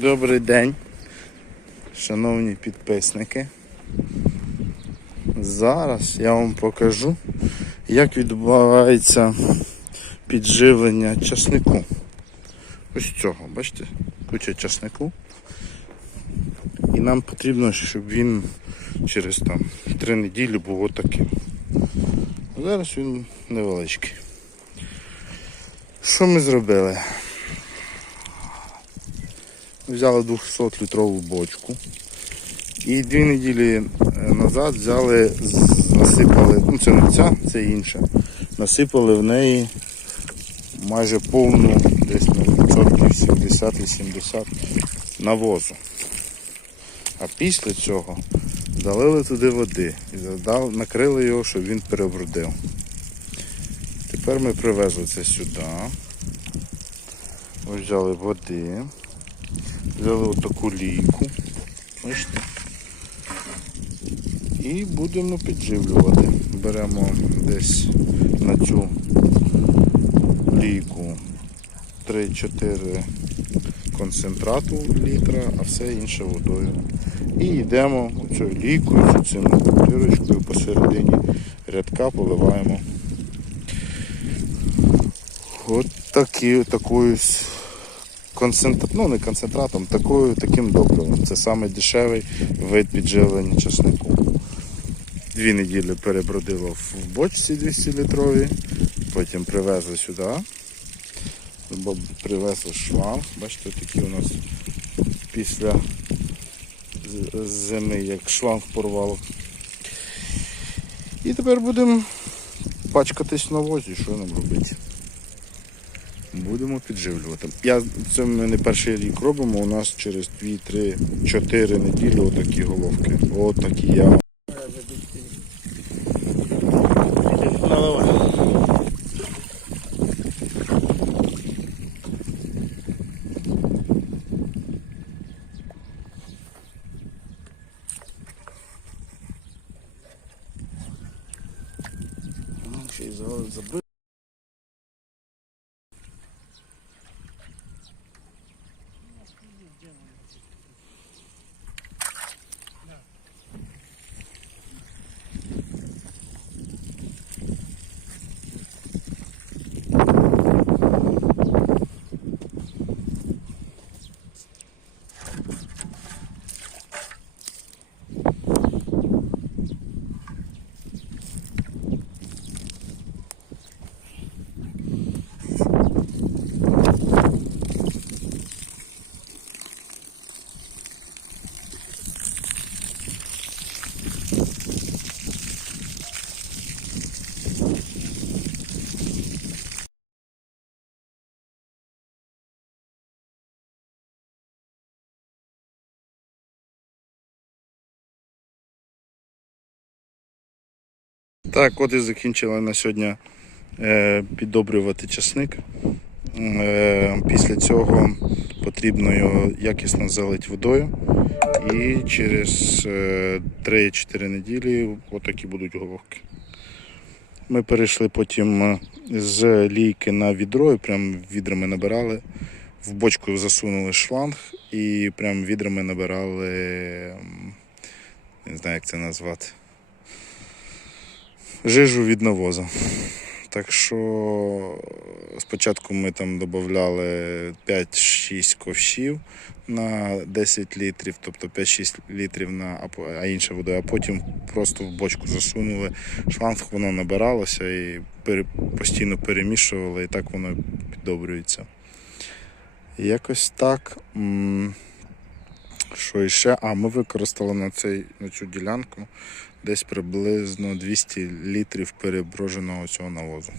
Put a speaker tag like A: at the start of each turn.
A: Добрий день, шановні підписники. Зараз я вам покажу, як відбувається підживлення часнику. Ось цього, бачите, куча часнику. І нам потрібно, щоб він через там три неділі був отаким. Зараз він невеличкий. Що ми зробили? Взяли 200-літрову бочку. І дві неділі е, назад взяли, насипали, ну це не ця, це інша. Насипали в неї майже повну, десь на відсотків 70-80 навозу. А після цього залили туди води і накрили його, щоб він перебрудив. Тепер ми привезли це сюди. Ось взяли води. Взяли отаку лійку. Бачите? І будемо підживлювати. Беремо десь на цю лійку 3-4 концентрату літра, а все інше водою. І йдемо цією лійкою, цим дирочкою посередині рядка поливаємо. От такі, такою концентрат, ну не концентратом, такою, таким добривом. Це саме дешевий вид підживлення часнику. Дві неділі перебродило в бочці 200 літровій, потім привезли сюди. Бо Привезли шланг, бачите, такі у нас після зими, як шланг порвало. І тепер будемо пачкатись на возі, що нам робити. Будемо підживлювати. Я це ми не перший рік робимо. У нас через 2, 3, 4 неділі отакі головки. Отакі я. Ну, ще й за- забив. Так, от і закінчили на сьогодні е, піддобрювати часник. Е, після цього потрібно його якісно залити водою. І через е, 3-4 неділі отакі будуть головки. Ми перейшли потім е, з лійки на відро і прям відрами набирали. В бочку засунули шланг і прям відрами набирали. Не знаю, як це назвати жижу від навозу. Так що спочатку ми там додавали 5-6 ковшів на 10 літрів, тобто 5-6 літрів на а інша вода, а потім просто в бочку засунули шланг, воно набиралося і постійно перемішували, і так воно піддобрюється. Якось так. Що іще? А, ми використали на, цей, на цю ділянку десь приблизно 200 літрів переброженого цього навозу.